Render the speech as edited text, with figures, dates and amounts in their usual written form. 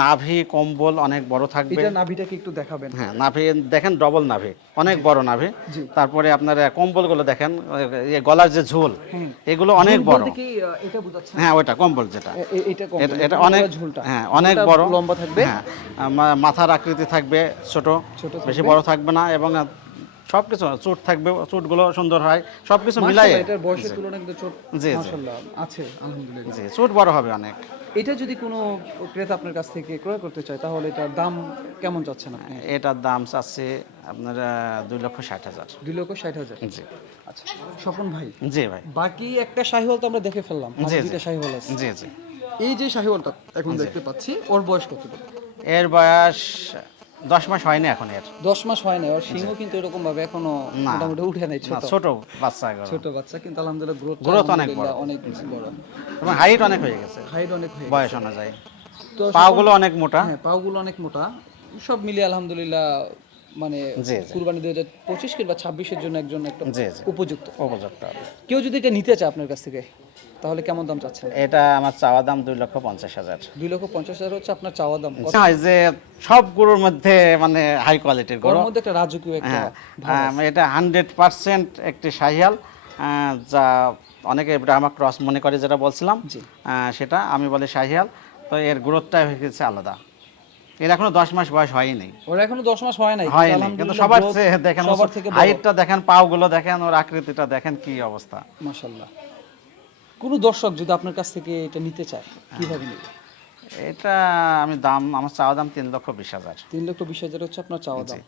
নাভি কম্বল অনেক বড় থাকবে। এটা নাভিটাকে একটু দেখাবেন। হ্যাঁ, নাভি দেখেন ডবল নাভি, অনেক বড় নাভি। জি। তারপরে আপনার কম্বলগুলো দেখেন, গলার যে ঝোল, এগুলো অনেক ঝুল বড়। বলতে কি এটা বোঝাচ্ছেন? হ্যাঁ, ওইটা কম্বল যেটা, এটা কম্বল, এটা এটা মানে অনেক, গলার ঝুলটা। হ্যাঁ অনেক ঝুলটা বড়। লম্বা থাকবে। হ্যাঁ, মাথার আকৃতি থাকবে ছোট, ছোট বেশি থাকবে। বড় থাকবে না, এবং সব কিছু চুট থাকবে, চুটগুলো সুন্দর হয়, সব কিছু মিলাই। মাশাআল্লাহ, এটার বয়সের তুলনায় কিন্তু ছোট জি জি মাশাআল্লাহ আছে আলহামদুলিল্লাহ। জি, চুট বড় হবে অনেক। এটা যদি কোনো ক্রেতা আপনার কাছ থেকে ক্রয় করতে চায় তাহলে এটার দাম কেমন চাচ্ছেন আপনি? এটার দাম চাচ্ছে আপনার 2,60,000। 2,60,000। জি আচ্ছা, স্বপন ভাই, জি ভাই। বাকি একটা শাহিওয়াল তো আমরা দেখে ফেললাম, আর জি জি দুইটা শাহিওয়াল আছে। জি জি। এই যে শাহিওয়ালটা এখন দেখতে পাচ্ছি, ওর বয়স কতটুকু? এর বয়স 10 মাস হয়নি এখন এর। 10 মাস হয় না, ওর সিংহ কিন্তু এরকম ভাবে এখনো না মোটামুটি উঠে নাই, না, ছোট ছোট বাচ্চা এগুলো। ছোট বাচ্চা, কিন্তু আলহামদুলিল্লাহ গ্রোথ অনেক বড়, অনেক বড়, এবং হাইট অনেক হয়ে গেছে হাইট অনেক হয়ে গেছে। বয়স অনুযায়ী। তো পাগুলো অনেক মোটা। হ্যাঁ, পাগুলো অনেক মোটা, সব মিলিয়ে আলহামদুলিল্লাহ মানে জি জি কুরবানি 2025 কিংবা 26-এর জন্য একজন একটা জি জি, উপযুক্ত। উপযুক্ত হবে। কেউ যদি এটা নিতে চায় আপনার কাছ থেকে তাহলে কেমন দাম চাচ্ছেন? এটা আমার চাওয়া দাম 2,50,000। 2,50,000 হচ্ছে আপনার চাওয়া দাম। হয় যে সব গরুর মধ্যে মানে হাই কোয়ালিটির ওর গরু। মধ্যে একটা রাজকীয় একটা হ্যাঁ, ভাব আছে। এটা 100% একটি শাহিয়াল, যা অনেকে ব্রাহ্মা ক্রস মনে করে, যেটা বলছিলাম। জি। সেটা আমি বলি শাহিয়াল। তো এর গ্রোথটা হয়ে গেছে আলাদা। এর এখনো 10 মাস বয়স হয়নি, ওর এখনো 10 মাস হয় নাই, কিন্তু হয়নি, কিন্তু আলহামদুলিল্লাহ সবার growth চেয়ে দেখেন, সবার থেকে বড়। হাইটটা দেখেন, পাগুলো দেখেন, ওর আকৃতিটা দেখেন, কি অবস্থা। মাশাআল্লাহ। কোনো দর্শক যদি আপনার কাছ থেকে এটা নিতে চায় কিভাবে নেবে? এটা আমার চাওয়া দাম 3,20,000। 3,20,000 হচ্ছে আপনার চাওয়া দাম।